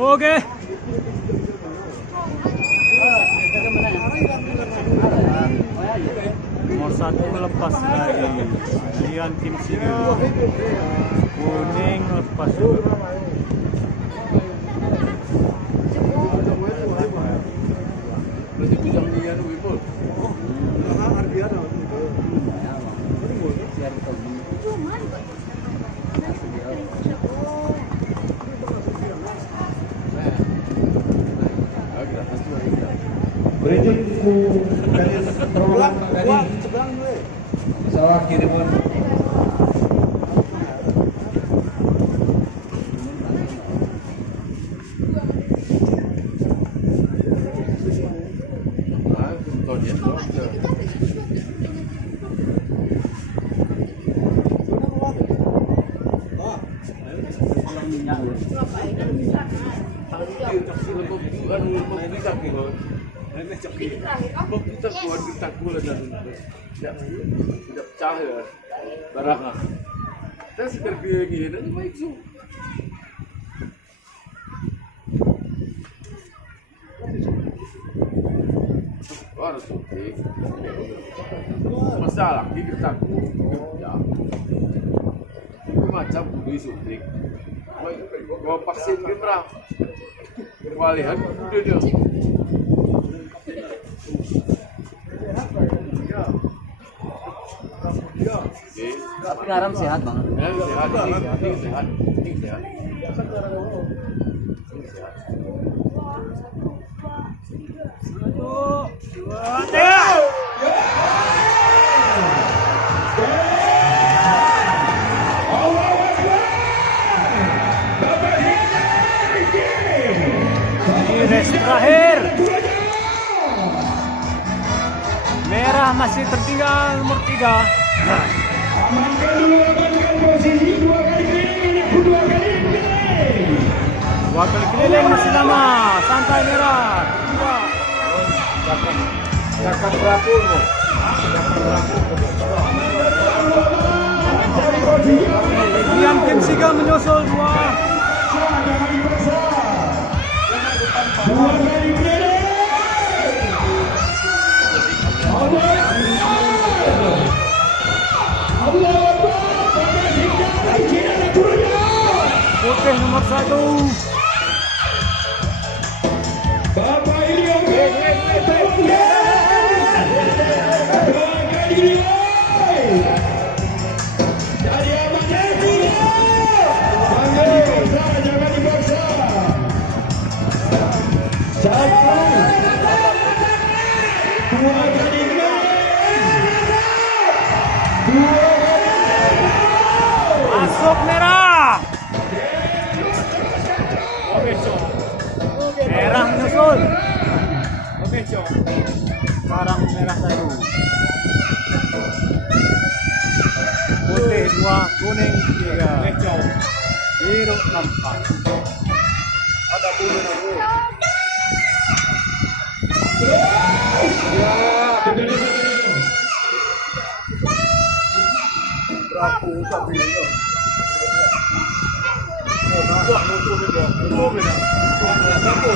Oke. Nomor 1 lepas lagi. Lian Kim Siga. Kuning lepas juga. Berikut garis perolehan dari pesawat kiriman. Tidak pecah ya barangnya. Saya segar gini aja baik su. Harus oke. Masalah kita takut ya. Itu macam kudu suntik. Mau vaksin kita. Walihan udah dia. Tapi garam sehat banget. Ya, sehat. Race terakhir. Merah masih tertinggal nomor 3. Dua kali keliling masih lama. Santai merah. Cakap berlaku. Lian Kim Siga menyusul 2. Putih nomor 1. Bapak ini jangan dipaksa. Masuk merah. Merah menyusul. Sekarang merah 1. Putih 2, kuning 3. Biru 4. Ada bulu nanti. Berapa tapi itu. Masih ada.